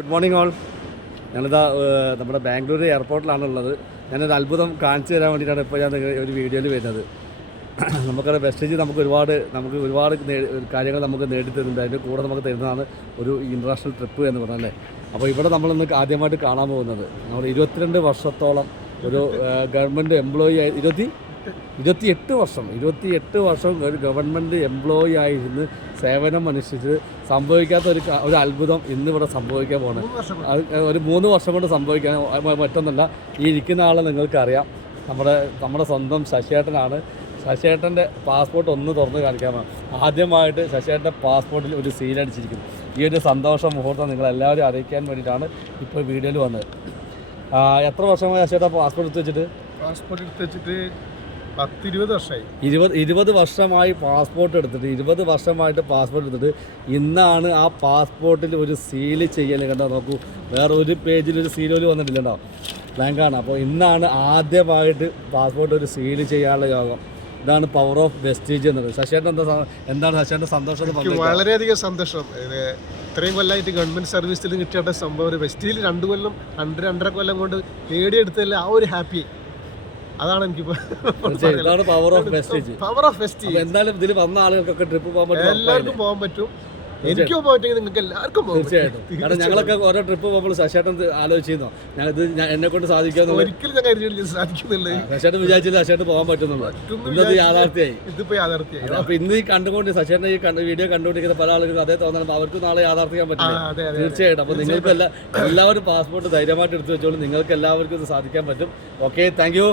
Good morning all. ഞാനിതാ നമ്മുടെ ബാംഗ്ലൂർ എയർപോർട്ടിലാണുള്ളത്. ഞാനൊരു അത്ഭുതം കാണിച്ചു തരാൻ വേണ്ടിയിട്ടാണ് ഇപ്പോൾ ഞാൻ ഒരു വീഡിയോയിൽ വരുന്നത്. നമുക്കറിയാം വെസ്റ്റേജ് നമുക്ക് ഒരുപാട് കാര്യങ്ങൾ നമുക്ക് നേടിത്തരുന്നുണ്ട്. അതിൻ്റെ കൂടെ നമുക്ക് തരുന്നതാണ് ഒരു ഇൻ്റർനാഷണൽ ട്രിപ്പ് എന്ന് പറഞ്ഞല്ലേ. അപ്പോൾ ഇവിടെ നമ്മളിന്ന് ആദ്യമായിട്ട് കാണാൻ പോകുന്നത് നമ്മൾ 22 വർഷത്തോളം ഒരു ഗവൺമെൻറ് എംപ്ലോയി 28 വർഷം ഒരു ഗവൺമെൻറ് എംപ്ലോയി ആയിരുന്ന് സേവനം അനുഷ്ഠിച്ച് സംഭവിക്കാത്ത ഒരു അത്ഭുതം ഇന്നിവിടെ സംഭവിക്കാൻ പോകണം. ഒരു 3 വർഷം കൊണ്ട് സംഭവിക്കാൻ മറ്റൊന്നല്ല. ഈ ഇരിക്കുന്ന ആളെ നിങ്ങൾക്കറിയാം, നമ്മുടെ സ്വന്തം ശശിയേട്ടനാണ്. ശശിയേട്ടൻ്റെ പാസ്പോർട്ട് ഒന്ന് തുറന്ന് കാണിക്കാമോ? ആദ്യമായിട്ട് ശശിയേട്ടൻ്റെ പാസ്പോർട്ടിൽ ഒരു സീലടിച്ചിരിക്കുന്നു. ഈ ഒരു സന്തോഷ മുഹൂർത്തം നിങ്ങളെല്ലാവരും അറിയിക്കാൻ വേണ്ടിയിട്ടാണ് ഇപ്പോൾ വീഡിയോയിൽ വന്നത്. എത്ര വർഷമായി ശശിയേട്ടൻ പാസ്പോർട്ട് എടുത്ത് വെച്ചിട്ട്? 10-20 വർഷമായി. 20 വർഷമായി പാസ്പോർട്ട് എടുത്തിട്ട് 20 വർഷമായിട്ട് പാസ്പോർട്ട് എടുത്തിട്ട് ഇന്നാണ് ആ പാസ്പോർട്ടിൽ ഒരു സീല് ചെയ്യൽ. കണ്ടോ, നോക്കൂ, വേറെ ഒരു പേജിൽ ഒരു സീൽ പോലും വന്നിട്ടില്ലല്ലോ, ബ്ലാങ്കാണ്. അപ്പോൾ ഇന്നാണ് ആദ്യമായിട്ട് പാസ്പോർട്ട് ഒരു സീല് ചെയ്യാനുള്ള യോഗം. ഇതാണ് പവർ ഓഫ് വെസ്റ്റേജ് എന്നത്. ശശിയേട്ടൻ എന്താണ് ശശിയേട്ടൻ്റെ സന്തോഷം? വളരെയധികം സന്തോഷം. ഇത്രയും കൊല്ലമായിട്ട് ഗവൺമെൻറ് സർവീസിൽ കിട്ടിയ സംഭവം വെസ്റ്റേജിൽ 2-2.5 കൊല്ലം കൊണ്ട് നേടിയെടുത്തതിൽ ആ ഒരു ഹാപ്പി, അതാണ് എനിക്കിപ്പോൾ പവർ ഓഫ് വെസ്റ്റേജ്. എന്തായാലും ഇതിൽ വന്ന ആളുകൾക്കൊക്കെ ട്രിപ്പ് പോകാൻ പറ്റും, എല്ലാവർക്കും പോകാൻ പറ്റും. എനിക്കും പോകട്ടെങ്കിൽ നിങ്ങൾക്ക് എല്ലാവർക്കും പോകാം. തീർച്ചയായിട്ടും. കാരണം ഞങ്ങളൊക്കെ ഓരോ ട്രിപ്പ് പോകുമ്പോൾ ശശിയേട്ടൻ ആലോചിച്ചിരുന്നോ ഇത് എന്നെ കൊണ്ട് സാധിക്കാന്ന്? ഒരിക്കലും ഞാൻ കരുതി സാധിക്കുന്നില്ല. ശശിയേട്ടൻ വിചാരിച്ചില്ല ശശിയേട്ടൻ പോകാൻ പറ്റുന്നുള്ളൂ. ഇന്നത് യാഥാർത്ഥ്യമായി. ഇതിപ്പോ യാഥാർത്ഥ്യമായി. അപ്പൊ ഇന്ന് ഈ കണ്ടുകൊണ്ട് ശശിയേട്ടൻ ഈ വീഡിയോ കണ്ടുകൊണ്ടിരിക്കുന്ന പല ആളുകൾക്കും അതേ തോന്നണം, അവർക്ക് നാളെ യാഥാർത്ഥ്യം പറ്റില്ല. തീർച്ചയായിട്ടും. അപ്പൊ നിങ്ങൾക്ക് എല്ലാവരും പാസ്പോർട്ട് ധൈര്യമായിട്ട് എടുത്തു വെച്ചോളൂ. നിങ്ങൾക്ക് എല്ലാവർക്കും ഇത് സാധിക്കാൻ പറ്റും. Okay, thank you.